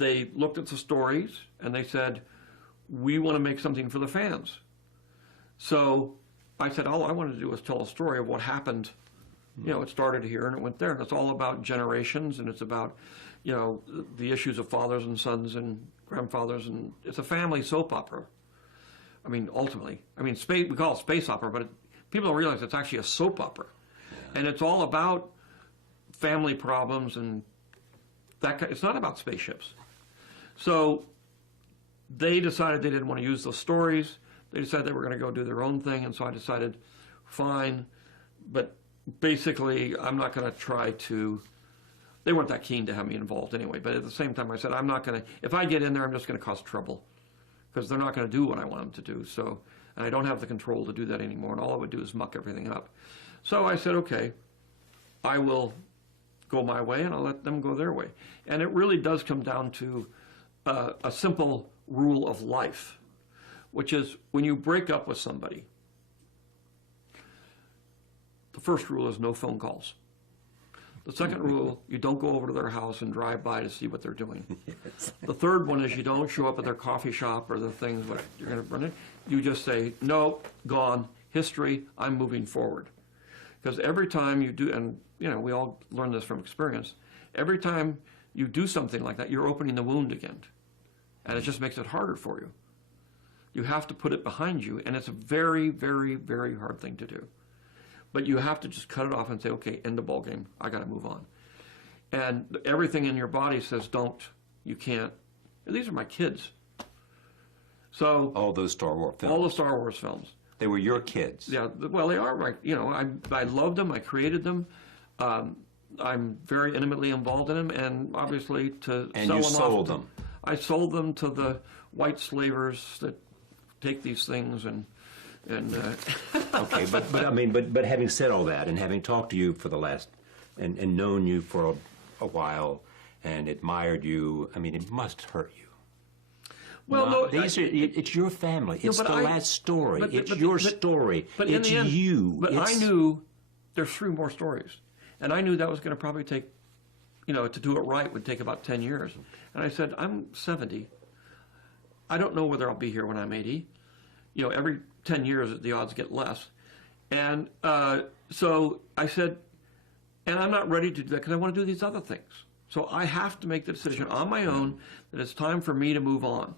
they looked at the stories and they said, we want to make something for the fans. So I said, all I wanted to do was tell a story of what happened. You know, it started here and it went there. And it's all about generations, and it's about, you know, the issues of fathers and sons and grandfathers, and it's a family soap opera. I mean, ultimately. I mean, we call it space opera, but people don't realize it's actually a soap opera. And it's all about family problems and that. It's not about spaceships. So they decided they didn't want to use those stories. They decided they were going to go do their own thing, and so I decided, fine. But basically, I'm not going to try to. They weren't that keen to have me involved anyway. But at the same time, I said, I'm not going to. If I get in there, I'm just going to cause trouble, because they're not going to do what I want them to do. So, and I don't have the control to do that anymore. And all I would do is muck everything up. So I said, okay, I will go my way, and I'll let them go their way. And it really does come down to a simple rule of life, which is when you break up with somebody, the first rule is no phone calls. The second rule, you don't go over to their house and drive by to see what they're doing. Yes. The third one is you don't show up at their coffee shop or the things what you're going to run in. You just say, no, gone, history, I'm moving forward. Because every time you do, and you know, we all learn this from experience, every time you do something like that, you're opening the wound again. And it just makes it harder for you. You have to put it behind you, and it's a very, very, very hard thing to do. But you have to just cut it off and say, okay, end the ball game. I got to move on. And everything in your body says, don't, you can't. And these are my kids. So all those Star Wars films. All the Star Wars films. They were your kids. Yeah, well, they are right. You know, I loved them. I created them. I'm very intimately involved in them, and obviously to and sell you them sold off. them. I sold them to the white slavers that take these things and. Okay, but having said all that, and having talked to you for the last, and known you for a while, and admired you, I mean, it must hurt you. Well, it's your family. It's the last story. It's your story. But it's in the end, you. But I knew there's 3 more stories, and I knew that was going to probably take, you know, to do it right would take about 10 years. And I said, I'm 70. I don't know whether I'll be here when I'm 80. You know, every 10 years the odds get less. And so I said, and I'm not ready to do that because I want to do these other things. So I have to make the decision on my own that it's time for me to move on.